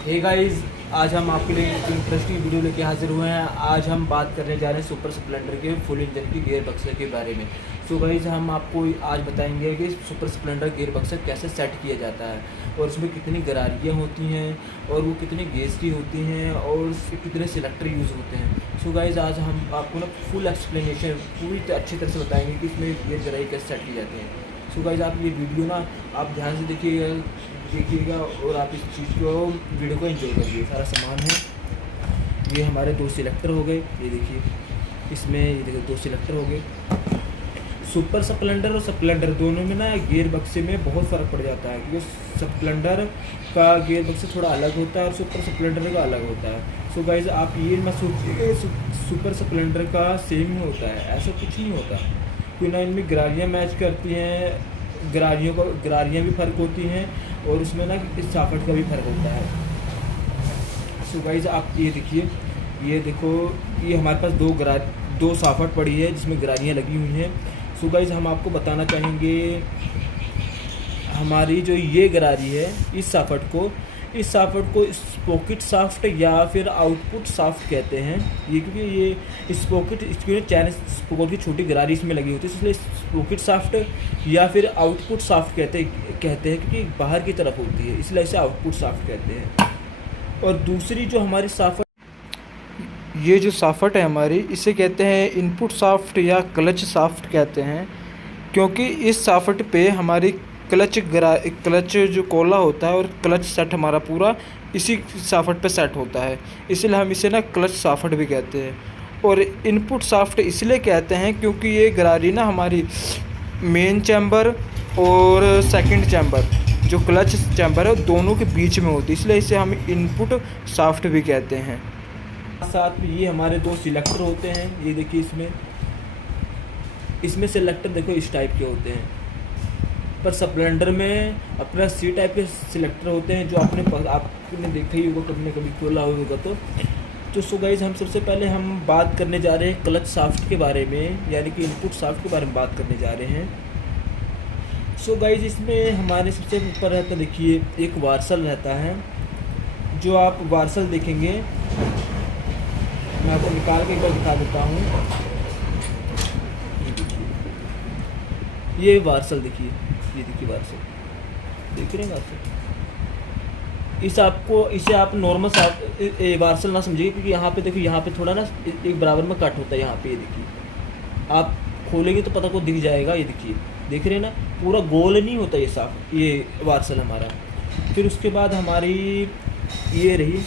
Hey guys, आज हम आपके लिए एक इंटरेस्टिंग वीडियो लेके हाजिर हुए हैं। आज हम बात करने जा रहे हैं सुपर स्प्लेंडर के फुल इंजन की गियर बक्सर के बारे में। सो गाइस, हम आपको आज बताएंगे कि सुपर स्प्लेंडर गियर बक्सर कैसे सेट किया जाता है और उसमें कितनी गरारियाँ होती हैं और वो कितने गेज की होती हैं और उसके कितने सिलेक्टर यूज़ होते हैं। सो गाइस, आज हम आपको ना फुल एक्सप्लेनेशन पूरी अच्छी तरह से बताएंगे कि इसमें गियर गराई कैसे सेट की जाती हैं। सो गाइस, आप ये वीडियो ना आप ध्यान से देखिएगा और आप इस चीज़ को वीडियो को एंजॉय करिए। सारा सामान है, ये हमारे 2 सिलेक्टर हो गए, ये देखिए इसमें, ये देखिए 2 सिलेक्टर हो गए। सुपर स्प्लेंडर और स्प्लेंडर दोनों में ना गेयर बक्से में बहुत फ़र्क पड़ जाता है, क्योंकि स्प्लेंडर का गेयर बक्सा थोड़ा अलग होता है और सुपर स्प्लेंडर का अलग होता है। सो गाइस, आप ये मत सोचिए सुपर स्प्लेंडर का सेम ही होता है, ऐसा कुछ नहीं होता। क्यों ना इनमें गरारियाँ मैच करती हैं, गरारियाँ भी फ़र्क होती हैं और उसमें ना इस साफट का भी फ़र्क होता है। सो गाइस, आप ये देखिए, ये देखो, ये हमारे पास 2 साफट पड़ी है जिसमें गरारियाँ लगी हुई हैं। सो गाइस, हम आपको बताना चाहेंगे हमारी जो ये गरारी है इस साफट को स्पॉकेट साफ्ट या फिर आउटपुट साफ्ट कहते हैं। ये क्योंकि ये स्पॉकेट इसकी चैन स्पॉकेट की छोटी गरारी इसमें लगी होती है, इसलिए स्पॉकेट साफ्ट या फिर आउटपुट साफ्ट कहते हैं क्योंकि बाहर की तरफ होती है, इसलिए इसे आउटपुट साफ्ट कहते हैं। और दूसरी जो हमारी साफट, ये जो साफट है हमारी, इसे कहते हैं इनपुट साफ्ट या क्लच साफ्ट कहते हैं, क्योंकि इस साफट पे हमारी क्लच जो कोला होता है और क्लच सेट हमारा पूरा इसी साफट पे सेट होता है, इसलिए हम इसे ना क्लच साफट भी कहते हैं। और इनपुट साफ्ट इसलिए कहते हैं क्योंकि ये गरारी ना हमारी मेन चैम्बर और सेकंड चैम्बर जो क्लच चैम्बर है दोनों के बीच में होती है, इसलिए इसे हम इनपुट साफ्ट भी कहते हैं। साथ में ये हमारे 2 सिलेक्टर होते हैं, ये देखिए इसमें सिलेक्टर देखो इस टाइप के होते हैं, पर स्प्लेंडर में अपना सी टाइप के सिलेक्टर होते हैं जो आपने देखा ही होगा, कभी खोला होगा तो सो गाइस, हम सबसे पहले हम बात करने जा रहे हैं क्लच साफ्ट के बारे में, यानी कि इनपुट साफ्ट के बारे में बात करने जा रहे हैं। सो गाइस, इसमें हमारे सबसे ऊपर रहता, देखिए एक वार्सल रहता है, जो आप वार्सल देखेंगे, मैं आपको निकाल के एक बार दिखा देता हूँ। ये वार्सल देखिए, ये देखिए वार्सल, देख रहे हैं वार्सल। इसे आप नॉर्मल वार्सल ना समझिए, क्योंकि यहाँ पे देखिए, यहाँ पे थोड़ा ना एक बराबर में कट होता है यहाँ पे, ये देखिए आप खोलेंगे तो पता को दिख जाएगा, ये देखिए, देख रहे हैं ना, पूरा गोल नहीं होता ये वार्सल हमारा। फिर उसके बाद हमारी ये रही,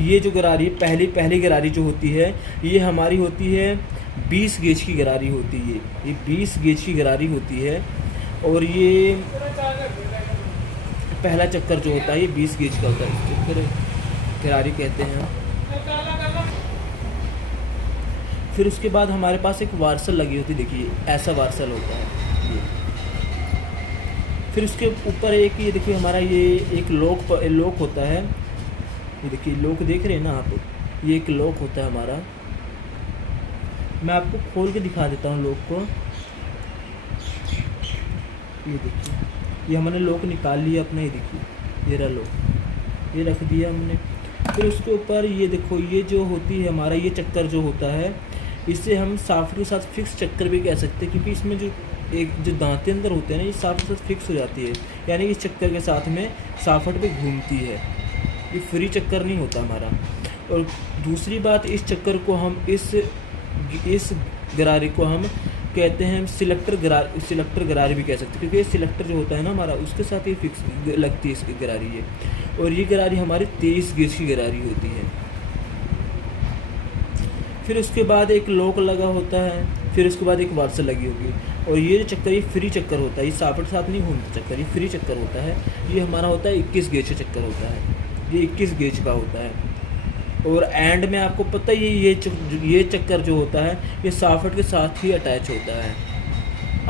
ये जो गरारी पहली गरारी जो होती है, ये हमारी होती है 20 गेज की गरारी होती है, ये 20 गेज की गरारी होती है। और ये पहला चक्कर जो होता है ये 20 गेज का होता है, चक्कर गरारी कहते हैं। फिर उसके बाद हमारे पास एक वार्सल लगी होती है, देखिए ऐसा वार्सल होता है ये। फिर उसके ऊपर ये देखिए हमारा ये एक लॉक होता है, ये देखिए लॉक देख रहे हैं ना आप, ये एक लॉक होता है हमारा। मैं आपको खोल के दिखा देता हूँ लॉक को, ये देखिए, ये हमने लॉक निकाल लिया अपना, ये देखिए ये रहा लॉक, ये रख दिया हमने। फिर उसके ऊपर ये देखो, ये जो होती है हमारा ये चक्कर जो होता है, इसे हम साफ्ट के साथ फिक्स चक्कर भी कह सकते हैं, क्योंकि इसमें जो दांतें अंदर होते हैं ना, ये साफ्ट के साथ फिक्स हो जाती है, यानी इस चक्कर के साथ में साफ्ट पे घूमती है, ये फ्री चक्कर नहीं होता हमारा। और दूसरी बात, इस चक्कर को हम इस गरारी को हम कहते हैं सिलेक्टर गरारी भी कह सकते हैं, क्योंकि ये सिलेक्टर जो होता है ना हमारा, उसके साथ ही फिक्स लगती है इसकी गरारी ये। और ये गरारी हमारी 23 गेज की गरारी होती है। फिर उसके बाद एक लॉक लगा होता है, फिर उसके बाद एक वार्सल लगी होगी। और ये जो चक्कर, ये फ्री चक्कर होता है, ये साफट साथ नहीं घूमता चक्कर, ये फ्री चक्कर होता है। ये हमारा होता है 21 गेज का चक्कर होता है, ये 21 गेज का होता है। और एंड में आपको पता ही ये चक्कर जो होता है ये साफट के साथ ही अटैच होता है।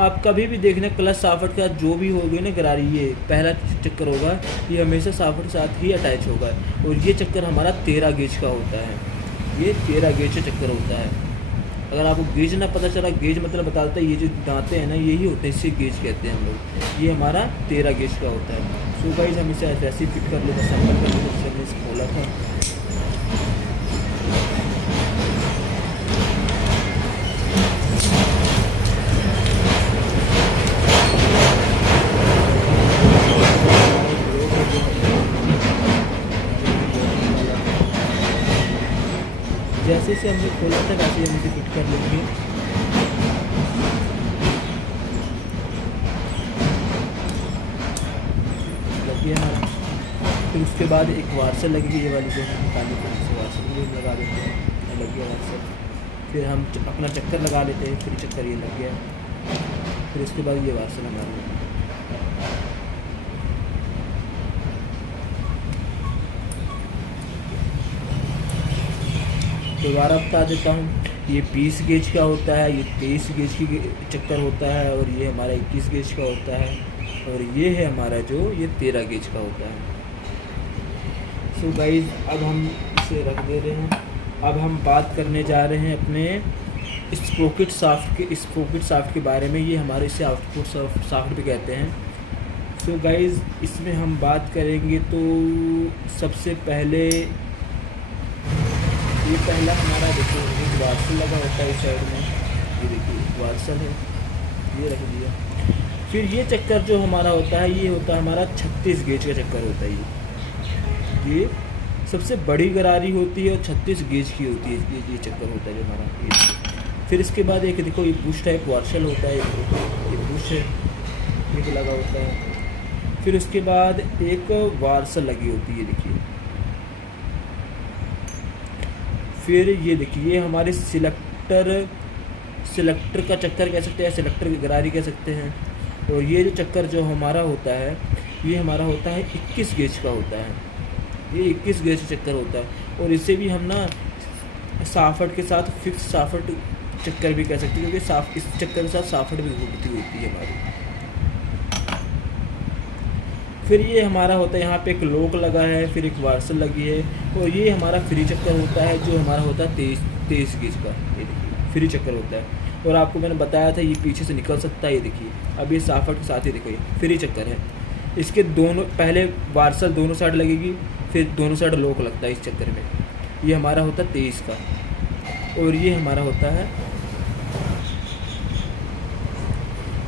आप कभी भी देखना क्लच साफट का जो भी होगी ना गरारी, ये पहला चक्कर होगा, ये हमेशा साफट के साथ ही अटैच होगा। और ये चक्कर हमारा 13 गेज का होता है, ये 13 गेज का चक्कर होता है। अगर आपको गेज ना पता चला, गेज मतलब बताता है ये जो दांतें हैं ना, यही होते हैं, इसे गेज कहते हैं हम लोग। ये हमारा 13 गेज का होता है। सो गाइस हम इसे ऐसे ही फिट कर लेते हैं, सैंपल कर लेते हैं जैसे हमने इसे खोला था। जैसे से हमने खोला था वैसे ही हम इसे फिट कर लेंगे। लगी है। फिर उसके बाद एक वार्सल लगेगी, ये वाली जो हम निकाले थे उसे वार्सल भी लगा देते हैं। लग गया वार्सल। फिर हम अपना चक्कर लगा लेते हैं, फिर चक्कर ये लग गया। फिर उसके बाद ये वार्सल हमारा दोबारा बता देता हूँ। ये 20 गेज का होता है, ये 23 गेज की चक्कर होता है, और ये हमारा 21 गेज का होता है, और ये है हमारा जो ये 13 गेज का होता है। सो गाइस अब हम इसे रख दे रहे हैं। अब हम बात करने जा रहे हैं अपने स्प्रोकेट शाफ्ट के बारे में। ये हमारे इसे आउटपुट शाफ्ट भी कहते हैं। सो गाइस इसमें हम बात करेंगे तो सबसे पहले ये पहला हमारा देखिए एक वार्सल लगा होता है इस साइड में, ये देखिए वार्सल है, ये रख दिया। फिर ये चक्कर जो हमारा होता है ये होता है हमारा 36 गेज का चक्कर होता है। ये सबसे बड़ी गरारी होती है और 36 गेज की होती है, ये चक्कर होता है जो हमारा ये। फिर इसके बाद एक देखो ये बुश टाइप वार्सल होता है, ये बुश है, ये लगा होता है। फिर उसके बाद एक वार्सल लगी होती है, देखिए। फिर ये देखिए ये हमारे सिलेक्टर का चक्कर कह सकते हैं, सिलेक्टर की गरारी कह सकते हैं। और ये जो चक्कर जो हमारा होता है ये हमारा होता है 21 गेज का होता है, ये 21 गेज का चक्कर होता है। और इसे भी हम ना साफट के साथ फिक्स साफट चक्कर भी कह सकते हैं, क्योंकि इस चक्कर के साथ साफट भी घूमती होती है हमारी। फिर ये हमारा होता है यहाँ पे एक लोक लगा है, फिर एक वार्सल लगी है, और ये हमारा फ्री चक्कर होता है जो हमारा होता है 23 गेज का, ये देखिए फ्री चक्कर होता है। और आपको मैंने बताया था ये पीछे से निकल सकता है, ये देखिए अब ये साफट के साथ ही देखो ये फ्री चक्कर है। इसके दोनों पहले वार्सल दोनों साइड लगेगी, फिर दोनों साइड लोक लगता है इस चक्कर में। ये हमारा होता है 23 का, और ये हमारा होता है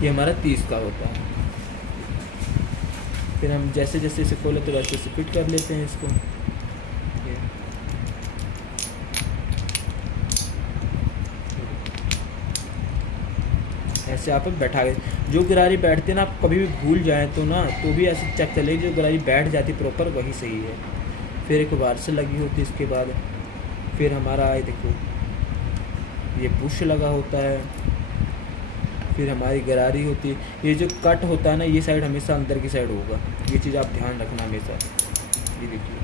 ये हमारा 30 का होता है। फिर हम जैसे जैसे इसे खोले तो वैसे से फिट कर लेते हैं इसको। ऐसे आप बैठा गए जो गरारी बैठते हैं ना, आप कभी भी भूल जाएं तो ना तो भी ऐसे चेक कर ले, जो गरारी बैठ जाती प्रॉपर वही सही है। फिर एक वार्सल लगी होती है इसके बाद। फिर हमारा आए देखो ये पुश लगा होता है। फिर हमारी गरारी होती है। ये जो कट होता है ना ये साइड हमेशा अंदर की साइड होगा, ये चीज़ आप ध्यान रखना हमेशा। ये देखिए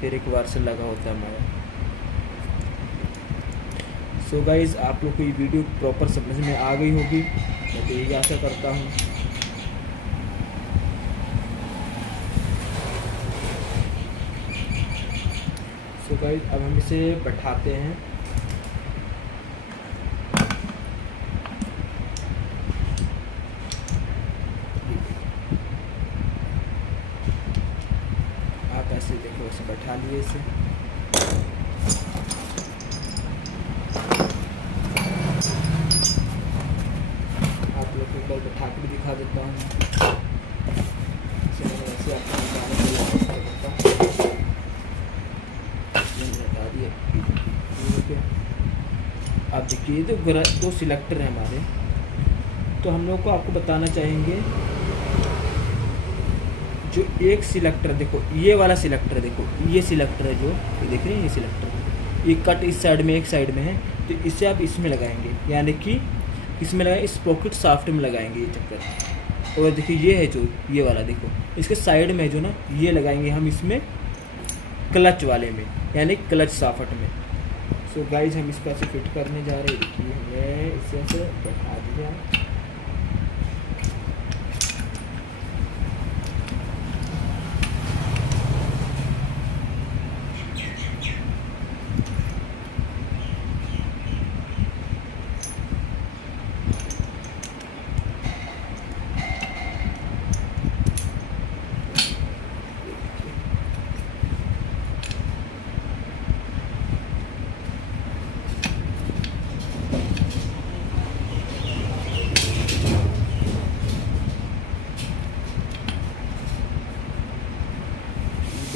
फिर एक वार्सल लगा होता है हमारा। सो गाइज़ आप लोग को ये वीडियो प्रॉपर समझ में आ गई होगी, मैं तो यही आशा करता हूँ। सो गाइज़ अब हम इसे बैठाते हैं। आप ऐसे देखो ऐसे बैठा लिए इसे। आप लोग को एक बार बैठा के भी दिखा देता हूँ। ऐसे आपको बता दिया। अब देखिए दो सिलेक्टर हैं हमारे, तो हम लोग को आपको बताना चाहेंगे जो एक सिलेक्टर देखो, ये वाला सिलेक्टर देखो, ये सिलेक्टर है जो ये देख रहे हैं, ये सिलेक्टर, ये कट इस साइड में एक साइड में है, तो इसे आप इसमें लगाएंगे, यानी कि इसमें लगाएंगे, इस पॉकेट शाफ्ट में लगाएंगे ये चक्कर। और देखिए ये है जो ये वाला देखो, इसके साइड में जो ना ये लगाएंगे हम इसमें क्लच वाले में, यानी क्लच शाफ्ट में। सो गाइज हम इसका ऐसे फिट करने जा रहे हैं। देखिए हमने इसे ऐसे बैठा दिया।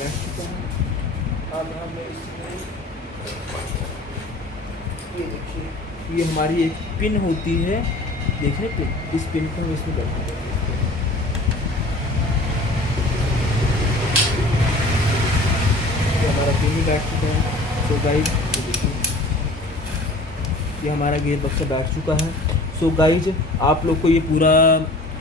बैठ चुका है। अब हमें इसमें ये देखिए, ये हमारी एक पिन होती है, देख रहे पिन, इस पिन को हम इसमें बैठा देंगे। तो हमारा पिन भी बैठ चुका है। सो गाइस देखिए, ये हमारा गियर बक्सा बैठ चुका है। सो गाइज आप लोग को ये पूरा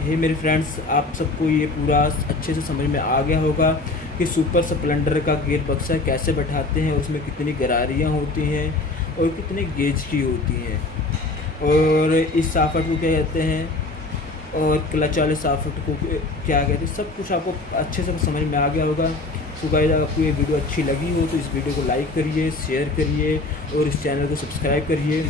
है मेरे फ्रेंड्स, आप सबको ये पूरा अच्छे से समझ में आ गया होगा कि सुपर स्प्लेंडर का गियर बक्सा कैसे बैठाते हैं, उसमें कितनी गरारियाँ होती हैं और कितने गेज की होती हैं, और इस साफट को क्या कहते हैं, और क्लच वाले साफट को क्या कहते हैं, सब कुछ आपको अच्छे से समझ में आ गया होगा। तो गाइस आपको ये वीडियो अच्छी लगी हो तो इस वीडियो को लाइक करिए, शेयर करिए और इस चैनल को सब्सक्राइब करिए।